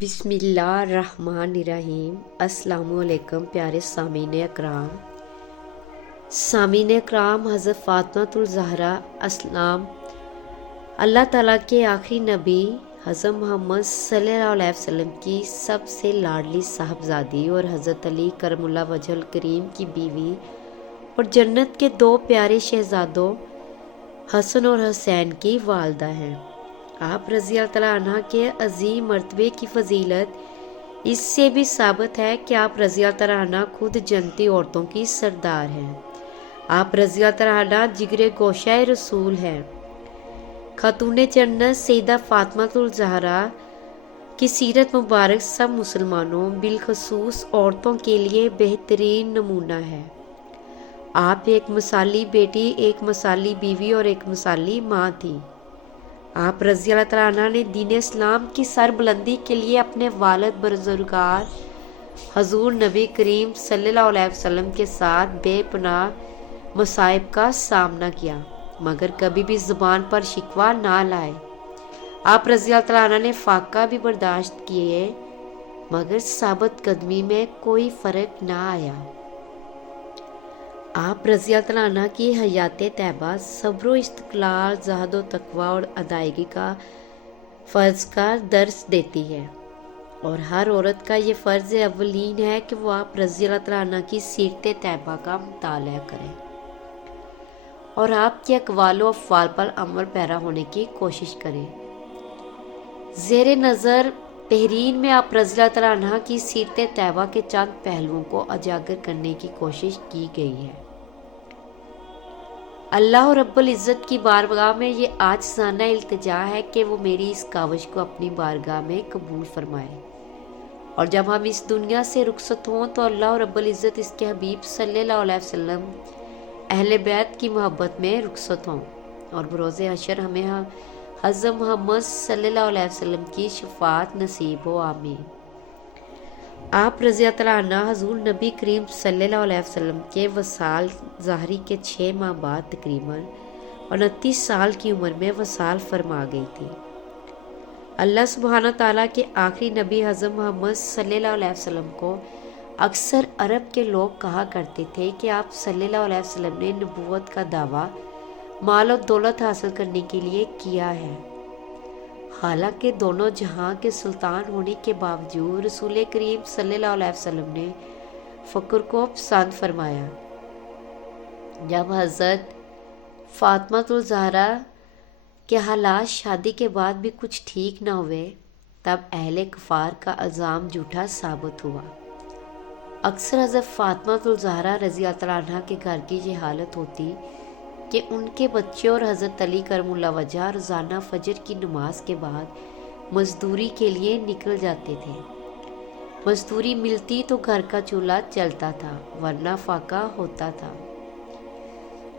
بسم اللہ الرحمن الرحیم۔ السلام علیکم پیارے سامعین اکرام، حضرت فاطمۃ الزہرا السلام اللہ تعالیٰ کے آخری نبی حضرت محمد صلی اللہ علیہ وسلم کی سب سے لاڈلی صاحبزادی اور حضرت علی کرم اللہ وجہ الکریم کی بیوی اور جنت کے دو پیارے شہزادوں حسن اور حسین کی والدہ ہیں۔ آپ رضی اللہ تعالیٰ عنہ کے عظیم مرتبے کی فضیلت اس سے بھی ثابت ہے کہ آپ رضی اللہ تعالیٰ عنہ خود جنتی عورتوں کی سردار ہیں۔ آپ رضی اللہ تعالیٰ عنہ جگر گوشہ رسول ہیں۔ خاتون جنت سیدہ فاطمۃ الزہرا کی سیرت مبارک سب مسلمانوں بالخصوص عورتوں کے لیے بہترین نمونہ ہے۔ آپ ایک مثالی بیٹی، ایک مثالی بیوی اور ایک مثالی ماں تھیں۔ آپ رضی اللہ تعالیٰ عنہ نے دین اسلام کی سربلندی کے لیے اپنے والد بزرگوار حضور نبی کریم صلی اللہ علیہ وسلم کے ساتھ بے پناہ مصائب کا سامنا کیا، مگر کبھی بھی زبان پر شکوہ نہ لائے۔ آپ رضی اللہ تعالیٰ عنہ نے فاقہ بھی برداشت کیے، مگر ثابت قدمی میں کوئی فرق نہ آیا۔ آپ رضی اللہ تعالیٰ عنہ کی حیات طیبہ صبر و استقلال، زہد و تقوی اور ادائیگی کا فرض کا درس دیتی ہے، اور ہر عورت کا یہ فرض اولین ہے کہ وہ آپ رضی اللہ تعالیٰ عنہ کی سیرت طیبہ کا مطالعہ کرے اور آپ کے اقوال و افعال پر عمل پیرا ہونے کی کوشش کرے۔ زیر نظر تحریر میں آپ رضی اللہ تعالیٰ عنہ کی سیرت طیبہ کے چند پہلوؤں کو اجاگر کرنے کی کوشش کی گئی ہے۔ اللہ رب العزت کی بارگاہ میں یہ عاجزانہ التجا ہے کہ وہ میری اس کاوش کو اپنی بارگاہ میں قبول فرمائے، اور جب ہم اس دنیا سے رخصت ہوں تو اللہ رب العزت اس کے حبیب صلی اللہ علیہ وسلم اہل بیت کی محبت میں رخصت ہوں، اور بروز حشر ہمیں حضرت محمد صلی اللہ علیہ وسلم کی شفاعت نصیب ہو، آمین۔ آپ رضی اللہ تعالیٰ عنہ حضور نبی کریم صلی اللہ علیہ وسلم کے وصال ظاہری کے 6 ماہ بعد تقریباً 29 سال کی عمر میں وصال فرما گئی تھی۔ اللہ سبحانہ تعالیٰ کے آخری نبی حضرت محمد صلی اللہ علیہ وسلم کو اکثر عرب کے لوگ کہا کرتے تھے کہ آپ صلی اللہ علیہ وسلم نے نبوت کا دعویٰ مال و دولت حاصل کرنے کے لیے کیا ہے، حالانکہ دونوں جہاں کے سلطان ہونے کے باوجود رسول کریم صلی اللہ علیہ وسلم نے فقر کو پسند فرمایا۔ جب حضرت فاطمۃ الزہرا کے حالات شادی کے بعد بھی کچھ ٹھیک نہ ہوئے، تب اہل کفار کا الزام جھوٹا ثابت ہوا۔ اکثر حضرت فاطمۃ الزہرا رضی اللہ تعالیٰ عنہ کے گھر کی یہ حالت ہوتی کہ ان کے بچے اور حضرت علی کرم اللہ وجہ روزانہ فجر کی نماز کے بعد مزدوری کے لیے نکل جاتے تھے۔ مزدوری ملتی تو گھر کا چولہا چلتا تھا، ورنہ فاقہ ہوتا تھا۔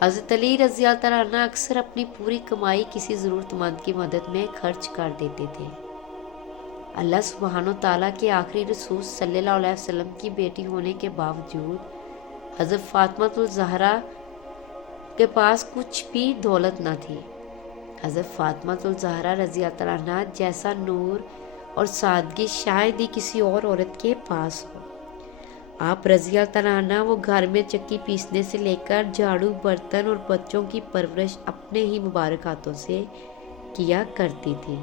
حضرت علی رضی اللہ تعالیٰ عنہ اکثر اپنی پوری کمائی کسی ضرورت مند کی مدد میں خرچ کر دیتے تھے۔ اللہ سبحانہ تعالیٰ کے آخری رسول صلی اللہ علیہ وسلم کی بیٹی ہونے کے باوجود حضرت فاطمۃ الزہرا کے پاس کچھ بھی دولت نہ تھی۔ حضرت فاطمۃ الزہرا رضی اللہ تعالیٰ عنہ جیسا نور اور سادگی شاید ہی کسی اور عورت کے پاس ہو۔ آپ رضی اللہ تعالیٰ عنہ وہ گھر میں چکی پیسنے سے لے کر جھاڑو، برتن اور بچوں کی پرورش اپنے ہی مبارک ہاتھوں سے کیا کرتی تھی۔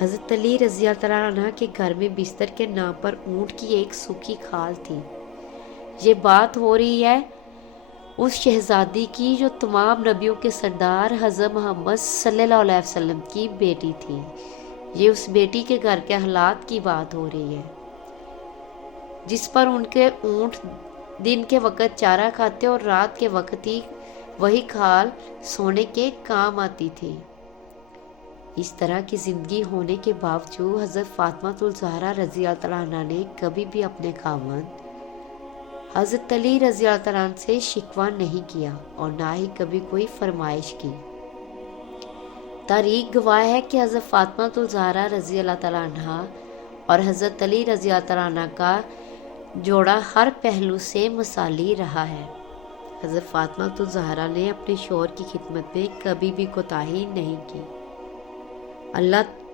حضرت علی رضی اللہ تعالیٰ عنہ کے گھر میں بستر کے نام پر اونٹ کی ایک سوکھی کھال تھی۔ یہ بات ہو رہی ہے اس شہزادی کی جو تمام نبیوں کے سردار حضرت محمد صلی اللہ علیہ وسلم کی بیٹی تھی۔ یہ اس بیٹی کے گھر کے حالات کی بات ہو رہی ہے جس پر ان کے اونٹ دن کے وقت چارہ کھاتے اور رات کے وقت ہی وہی کھال سونے کے کام آتی تھی۔ اس طرح کی زندگی ہونے کے باوجود حضرت فاطمۃ الزہرا رضی اللہ تعالیٰ عنہ نے کبھی بھی اپنے خاوند حضرت علی رضی اللہ تعالیٰ عنہ سے شکوہ نہیں کیا اور نہ ہی کبھی کوئی فرمائش کی۔ تاریخ گواہ ہے کہ حضرت فاطمۃ الزہرا رضی اللہ تعالیٰ عنہ اور حضرت علی رضی اللہ تعالیٰ عنہ کا جوڑا ہر پہلو سے مثالی رہا ہے۔ حضرت فاطمۃ الزہرا نے اپنے شوہر کی خدمت میں کبھی بھی کوتاہی نہیں کی۔ اللہ